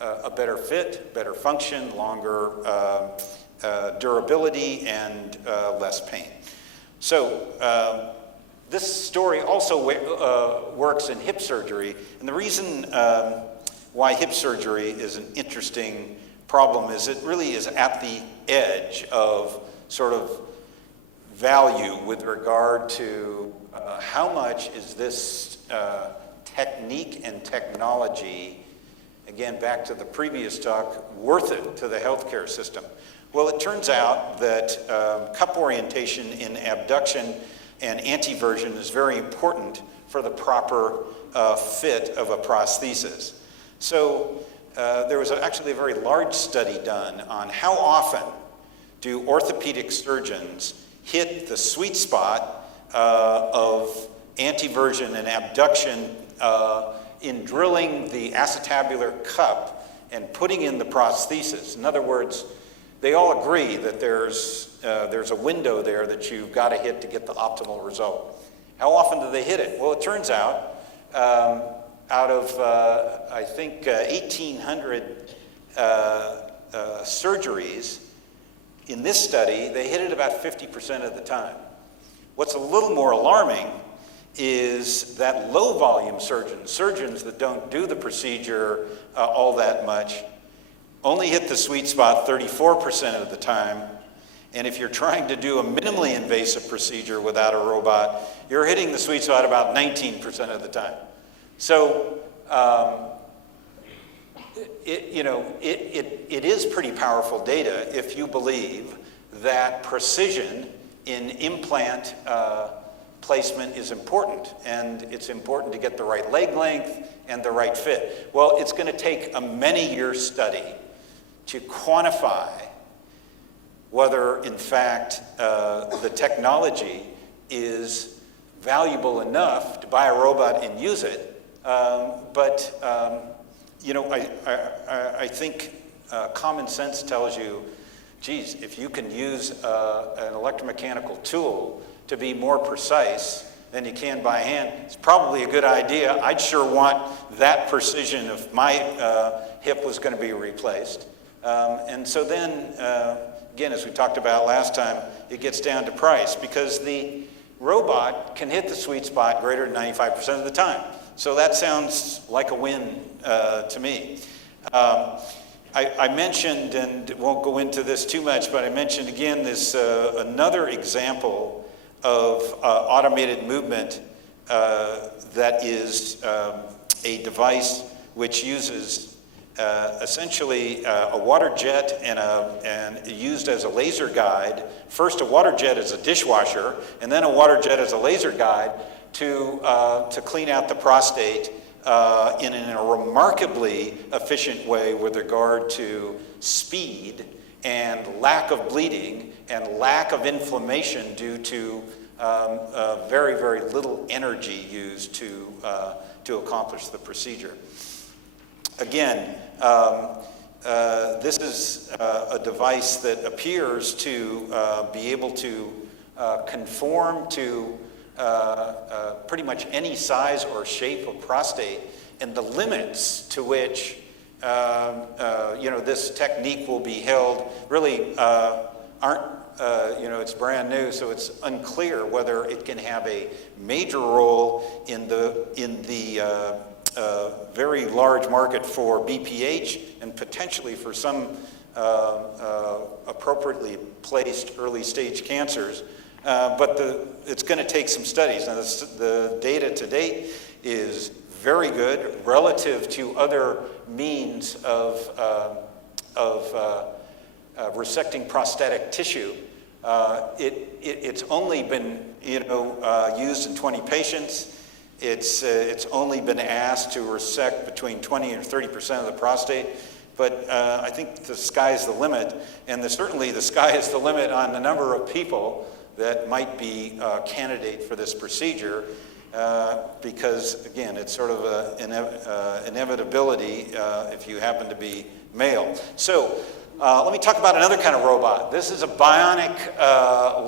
a better fit, better function, longer durability, and less pain. So this story also works in hip surgery, and the reason why hip surgery is an interesting problem is it really is at the edge of sort of value with regard to how much is this technique and technology, again, back to the previous talk, worth it to the healthcare system? Well, it turns out that cup orientation in abduction and anteversion is very important for the proper fit of a prosthesis. So there was actually a very large study done on how often do orthopedic surgeons hit the sweet spot of anteversion and abduction in drilling the acetabular cup and putting in the prosthesis. In other words, they all agree that there's a window there that you've got to hit to get the optimal result. How often do they hit it? Well, it turns out out of, I think, 1,800 surgeries, in this study, they hit it about 50% of the time. What's a little more alarming is that low-volume surgeons that don't do the procedure all that much, only hit the sweet spot 34% of the time. And if you're trying to do a minimally invasive procedure without a robot, you're hitting the sweet spot about 19% of the time. So, it is pretty powerful data if you believe that precision in implant placement is important, and it's important to get the right leg length and the right fit. Well, it's going to take a many-year study to quantify whether, in fact, the technology is valuable enough to buy a robot and use it. I think common sense tells you, geez, if you can use an electromechanical tool to be more precise than you can by hand, it's probably a good idea. I'd sure want that precision if my hip was going to be replaced. And so then, again, as we talked about last time, it gets down to price, because the robot can hit the sweet spot greater than 95% of the time. So that sounds like a win to me. I mentioned, and won't go into this too much, but I mentioned again this another example of automated movement that is a device which uses essentially a water jet and used as a laser guide. First a water jet as a dishwasher, and then a water jet as a laser guide to clean out the prostate in a remarkably efficient way with regard to speed and lack of bleeding and lack of inflammation due to very, very little energy used to accomplish the procedure. Again, this is a device that appears to be able to conform to pretty much any size or shape of prostate, and the limits to which this technique will be held really aren't, it's brand new, so it's unclear whether it can have a major role in the very large market for BPH and potentially for some appropriately placed early stage cancers. But it's going to take some studies. Now, the data to date is very good relative to other means of resecting prostatic tissue. It's only been used in 20 patients. It's only been asked to resect between 20 and 30% of the prostate. But I think the sky's the limit, and certainly the sky is the limit on the number of people that might be a candidate for this procedure, because, again, it's sort of an inevitability if you happen to be male. So let me talk about another kind of robot. This is a bionic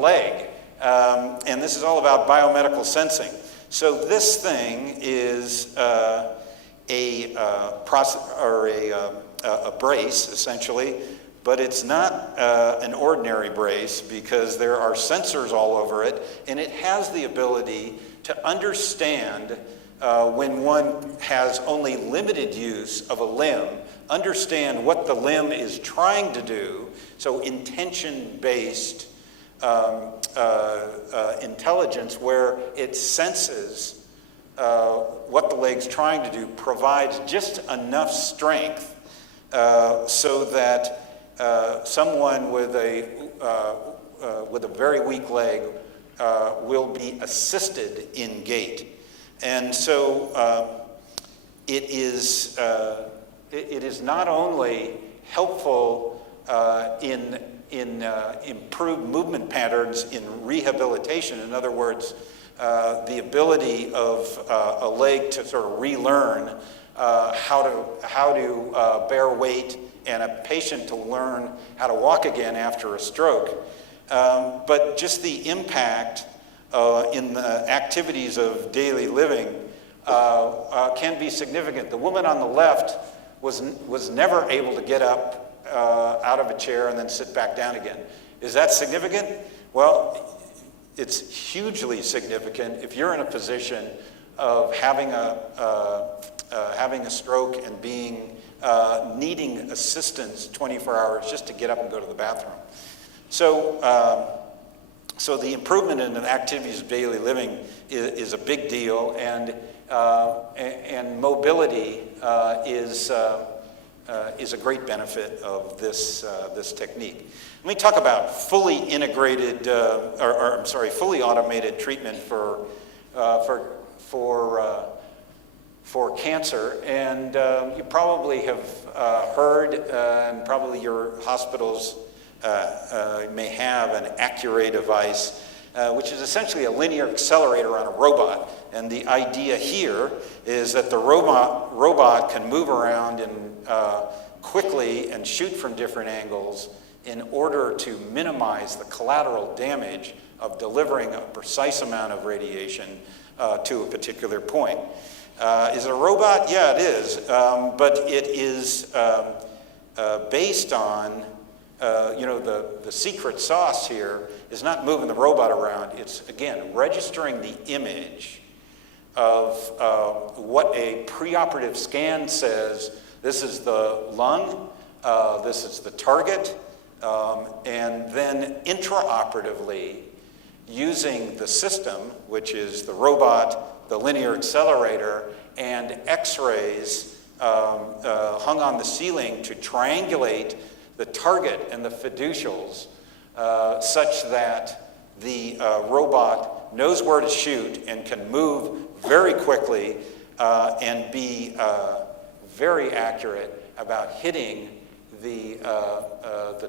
leg, and this is all about biomedical sensing. So this thing is a brace, essentially, but it's not an ordinary brace because there are sensors all over it, and it has the ability to understand when one has only limited use of a limb, understand what the limb is trying to do, so intention-based intelligence where it senses what the leg's trying to do, provides just enough strength so that someone with a very weak leg will be assisted in gait. And so it is not only helpful in improved movement patterns in rehabilitation. In other words, the ability of a leg to sort of relearn how to bear weight, and a patient to learn how to walk again after a stroke. But just the impact in the activities of daily living can be significant. The woman on the left was never able to get up out of a chair and then sit back down again. Is that significant? Well, it's hugely significant if you're in a position of having a stroke and being needing assistance 24 hours just to get up and go to the bathroom. So, so the improvement in the activities of daily living is a big deal, and mobility is a great benefit of this technique. Let me talk about fully integrated, fully automated treatment for cancer. And you probably have heard, and probably your hospitals may have an Accuray device, which is essentially a linear accelerator on a robot. And the idea here is that the robot can move around and quickly and shoot from different angles in order to minimize the collateral damage of delivering a precise amount of radiation to a particular point. Is it a robot? Yeah, it is. But it is based on, the secret sauce here is not moving the robot around. It's, again, registering the image of what a preoperative scan says. This is the lung, this is the target, and then intraoperatively, using the system, which is the robot, the linear accelerator, and X-rays hung on the ceiling to triangulate the target and the fiducials such that the robot knows where to shoot and can move very quickly and be very accurate about hitting the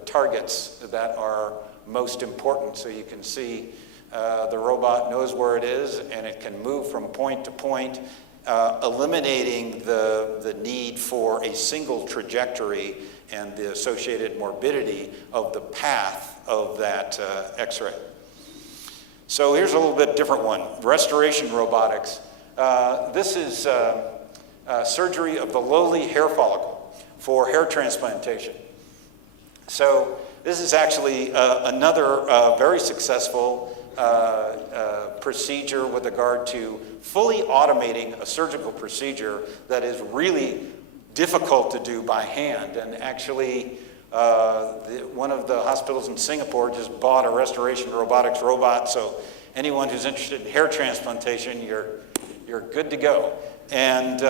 targets that are most important. So you can see the robot knows where it is, and it can move from point to point, eliminating the need for a single trajectory and the associated morbidity of the path of that X-ray. So here's a little bit different one, restoration robotics. This is surgery of the lowly hair follicle for hair transplantation. So this is actually another very successful procedure with regard to fully automating a surgical procedure that is really difficult to do by hand. And actually, one of the hospitals in Singapore just bought a restoration robotics robot, so anyone who's interested in hair transplantation, you're good to go. And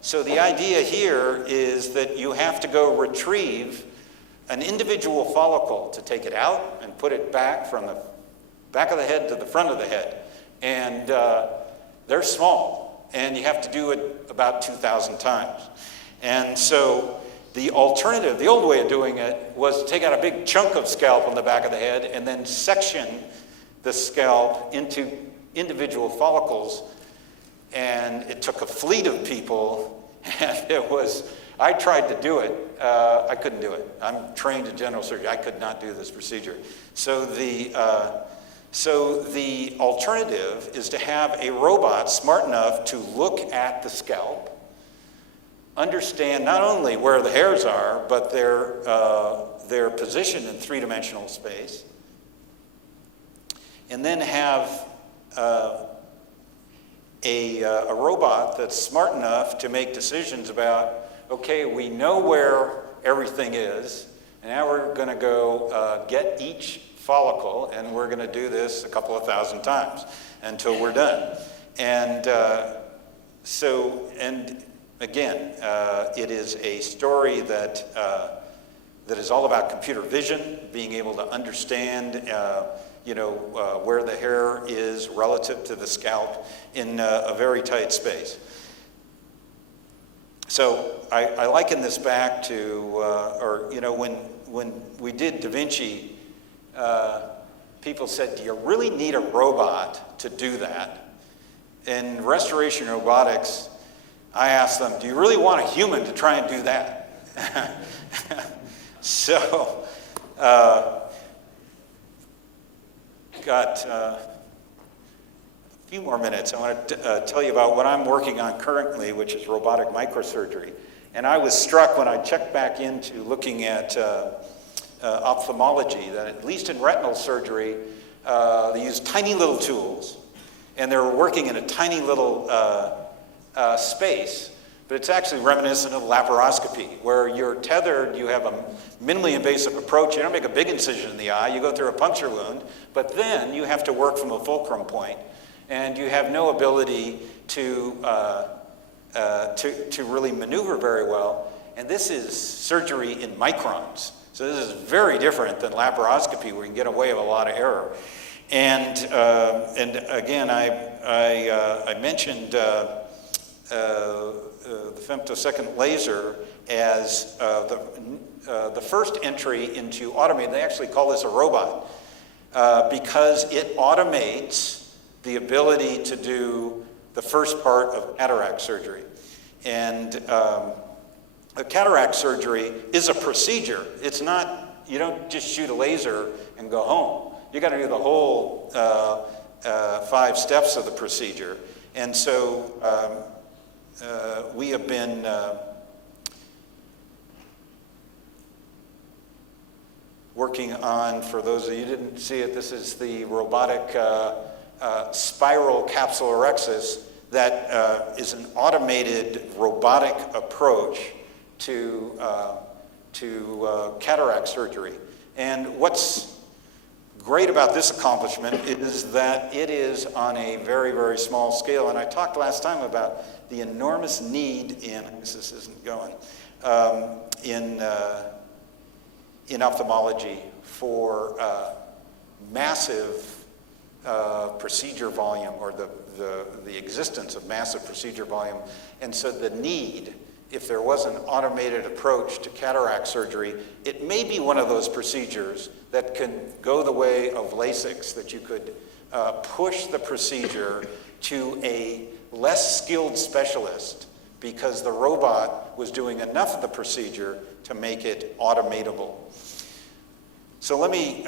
so the idea here is that you have to go retrieve an individual follicle to take it out and put it back from the back of the head to the front of the head. And they're small, and you have to do it about 2,000 times. And so the alternative, the old way of doing it, was to take out a big chunk of scalp on the back of the head and then section the scalp into individual follicles. And it took a fleet of people, and I tried to do it. I couldn't do it. I'm trained in general surgery. I could not do this procedure. So So the alternative is to have a robot smart enough to look at the scalp, understand not only where the hairs are, but their position in three-dimensional space, and then have a robot that's smart enough to make decisions about, okay, we know where everything is, and now we're going to go get each follicle, and we're going to do this a couple of thousand times until we're done. And again, it is a story that is all about computer vision, being able to understand where the hair is relative to the scalp in a very tight space. So I liken this back to, when we did Da Vinci, people said, do you really need a robot to do that? In restoration robotics, I asked them, do you really want a human to try and do that? So, got a few more minutes. I want to tell you about what I'm working on currently, which is robotic microsurgery. And I was struck when I checked back into looking at ophthalmology that at least in retinal surgery, they use tiny little tools, and they're working in a tiny little space. But it's actually reminiscent of laparoscopy, where you're tethered, you have a minimally invasive approach. You don't make a big incision in the eye, you go through a puncture wound, but then you have to work from a fulcrum point, and you have no ability to really maneuver very well. And this is surgery in microns. So this is very different than laparoscopy, where you can get away with a lot of error. And again, I mentioned the femtosecond laser as the first entry into automated. They actually call this a robot because it automates the ability to do the first part of cataract surgery. And a cataract surgery is a procedure. It's not, you don't just shoot a laser and go home. You got to do the whole 5 steps of the procedure. And so we have been working on, for those of you who didn't see it, this is the robotic spiral capsulorhexis that is an automated robotic approach to cataract surgery. And what's great about this accomplishment is that it is on a very, very small scale. And I talked last time about the enormous need in, this isn't going, in ophthalmology for massive procedure volume, or the existence of massive procedure volume. And so the need, if there was an automated approach to cataract surgery, it may be one of those procedures that can go the way of LASIK, that you could push the procedure to a less skilled specialist because the robot was doing enough of the procedure to make it automatable. So let me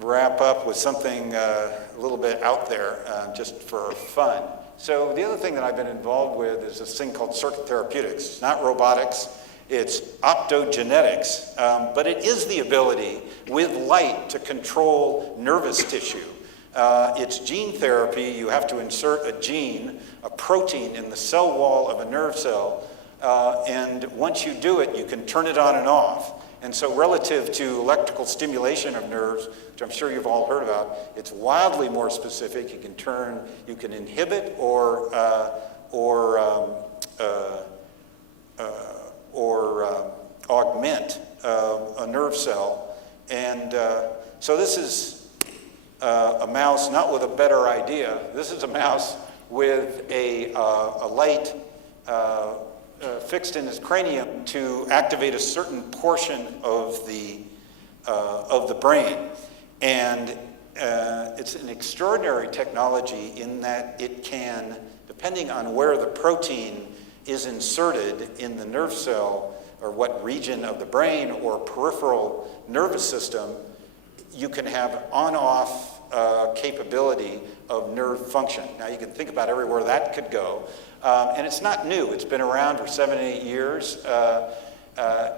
wrap up with something a little bit out there, just for fun. So the other thing that I've been involved with is this thing called circuit therapeutics. It's not robotics, it's optogenetics, but it is the ability with light to control nervous tissue. It's gene therapy. You have to insert a gene, a protein, in the cell wall of a nerve cell, and once you do it, you can turn it on and off. And so relative to electrical stimulation of nerves, which I'm sure you've all heard about, it's wildly more specific. You can inhibit or augment a nerve cell. And so this is a mouse not with a better idea. This is a mouse with a light fixed in his cranium to activate a certain portion of the brain. And it's an extraordinary technology in that it can, depending on where the protein is inserted in the nerve cell or what region of the brain or peripheral nervous system you can have on-off capability of nerve function. Now you can think about everywhere that could go. And it's not new. It's been around for 7 to 8 years.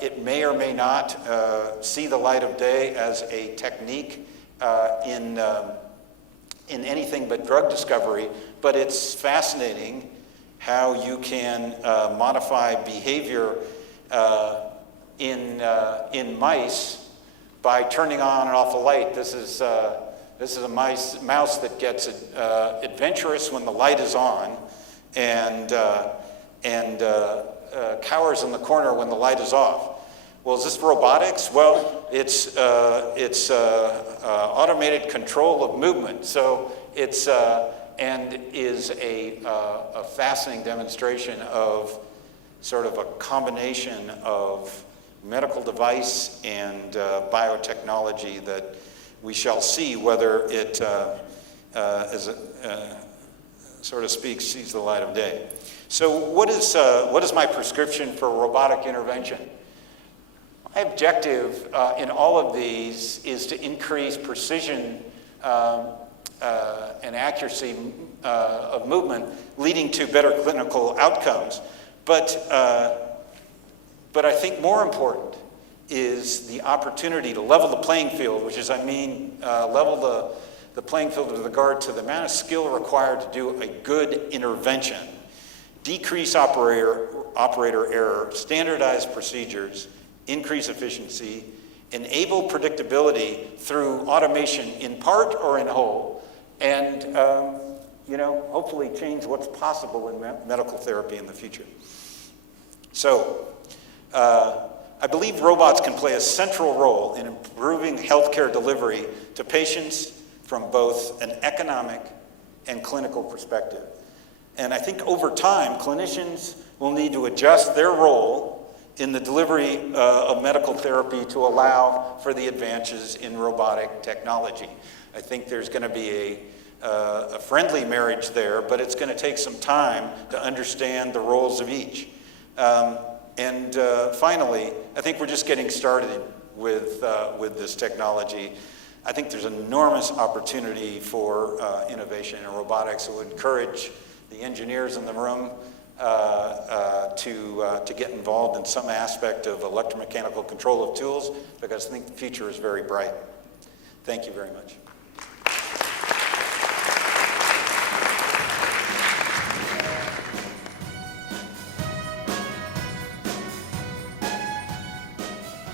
It may or may not see the light of day as a technique in anything but drug discovery, but it's fascinating how you can modify behavior in mice by turning on and off a light. This is a mouse that gets adventurous when the light is on, and cowers in the corner when the light is off. Well, is this robotics? Well, it's automated control of movement. So it's and is a fascinating demonstration of sort of a combination of medical device and biotechnology that we shall see whether it, so to speak, sees the light of day. So what is my prescription for robotic intervention? My objective in all of these is to increase precision and accuracy of movement, leading to better clinical outcomes. But I think more important is the opportunity to level the playing field, which is, level the playing field with regard to the amount of skill required to do a good intervention, decrease operator error, standardize procedures, increase efficiency, enable predictability through automation in part or in whole, and hopefully change what's possible in medical therapy in the future. So, I believe robots can play a central role in improving healthcare delivery to patients from both an economic and clinical perspective. And I think over time, clinicians will need to adjust their role in the delivery of medical therapy to allow for the advances in robotic technology. I think there's going to be a friendly marriage there, but it's going to take some time to understand the roles of each. And finally, I think we're just getting started with this technology. I think there's enormous opportunity for innovation in robotics. I would encourage the engineers in the room to get involved in some aspect of electromechanical control of tools, because I think the future is very bright. Thank you very much.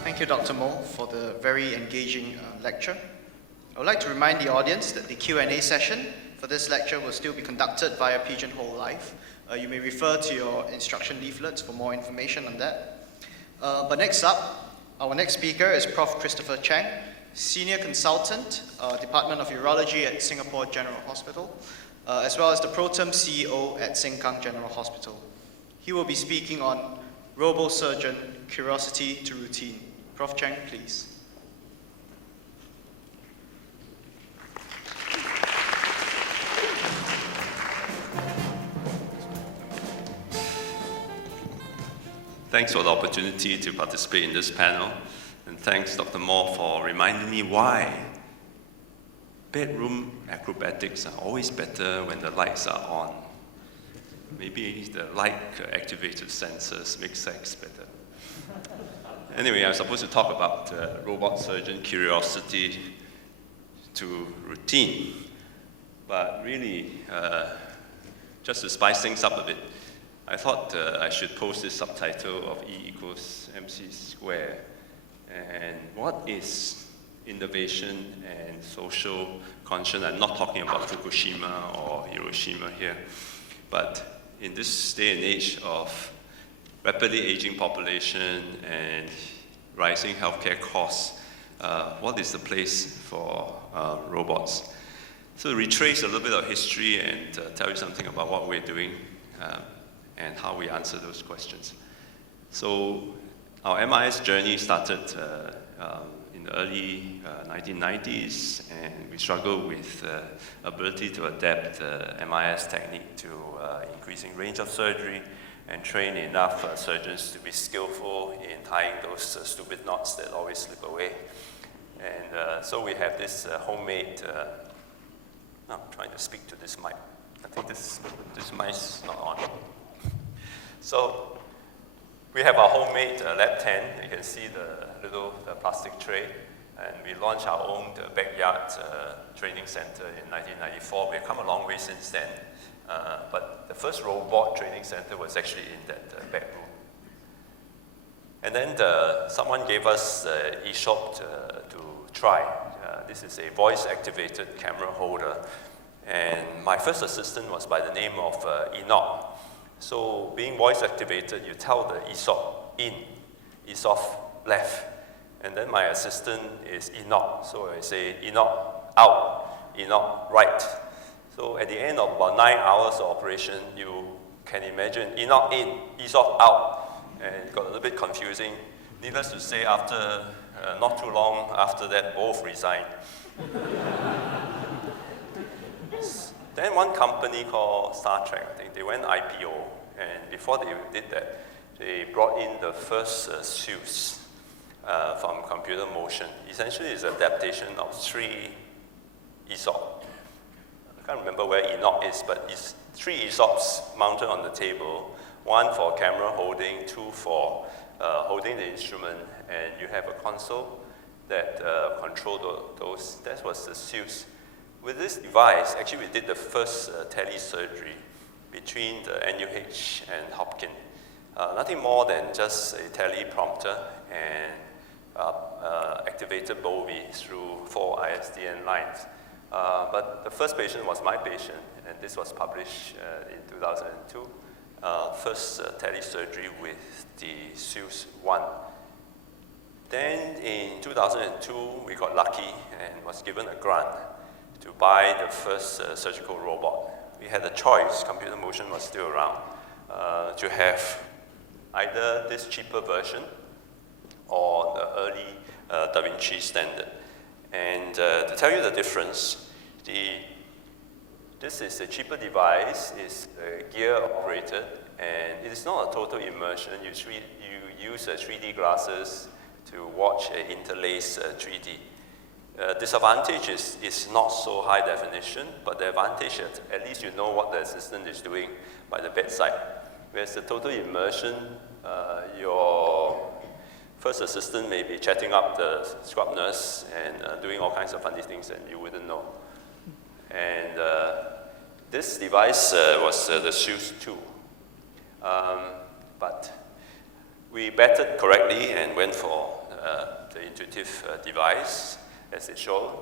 Thank you, Dr. Moll, for the very engaging lecture. I would like to remind the audience that the Q&A session for this lecture will still be conducted via Pigeonhole Live. You may refer to your instruction leaflets for more information on that. But next up, our next speaker is Prof. Christopher Cheng, Senior Consultant, Department of Urology at Singapore General Hospital, as well as the Pro-Term CEO at Sengkang General Hospital. He will be speaking on robo-surgeon, curiosity to routine. Prof. Cheng, please. Thanks for the opportunity to participate in this panel, and thanks Dr. Moll for reminding me why bedroom acrobatics are always better when the lights are on. Maybe the light-activated sensors make sex better. Anyway, I'm supposed to talk about robot surgeon curiosity to routine, but really, just to spice things up a bit, I thought I should post this subtitle of E equals MC squared. And what is innovation and social conscience? I'm not talking about Fukushima or Hiroshima here, but in this day and age of rapidly aging population and rising healthcare costs, what is the place for robots? So to retrace a little bit of history and tell you something about what we're doing and how we answer those questions. So our MIS journey started in the early 1990s, and we struggled with ability to adapt the MIS technique to increasing range of surgery, and train enough surgeons to be skillful in tying those stupid knots that always slip away. And so we have this homemade, I'm trying to speak to this mic. I think this mic's not on. So we have our homemade lab tent. You can see the little plastic tray. And we launched our own backyard training center in 1994. We've come a long way since then. But the first robot training center was actually in that back room. And then someone gave us eShop to try. This is a voice-activated camera holder. And my first assistant was by the name of Enoch. So being voice-activated, you tell the ESOP in, ESOP left. And then my assistant is Enoch. So I say Enoch out, Enoch right. So at the end of about 9 hours of operation, you can imagine Enoch in, ESOP out. And it got a little bit confusing. Needless to say, after not too long after that, both resigned. Then one company called Star Trek, I think, they went IPO. And before they did that, they brought in the first suits from computer motion. Essentially, it's an adaptation of 3 ESOP. I can't remember where Enoch is, but it's 3 ESOPs mounted on the table. 1 for camera holding, 2 for holding the instrument, and you have a console that controlled those. That was the suits. With this device, actually we did the first tele-surgery between the NUH and Hopkins. Nothing more than just a teleprompter and activated Bovie through 4 ISDN lines. But the first patient was my patient, and this was published in 2002. First tele-surgery with the SEUS 1. Then in 2002, we got lucky and was given a grant to buy the first surgical robot. We had a choice, computer motion was still around, to have either this cheaper version or the early Da Vinci standard. And to tell you the difference, this is a cheaper device, it's gear operated, and it is not a total immersion. You use 3D glasses to watch an interlaced 3D. Disadvantage is not so high definition, but the advantage is at least you know what the assistant is doing by the bedside. Whereas the total immersion, your first assistant may be chatting up the scrub nurse and doing all kinds of funny things and you wouldn't know. And this device was the SEUS 2. But we betted correctly and went for the intuitive device, as it showed.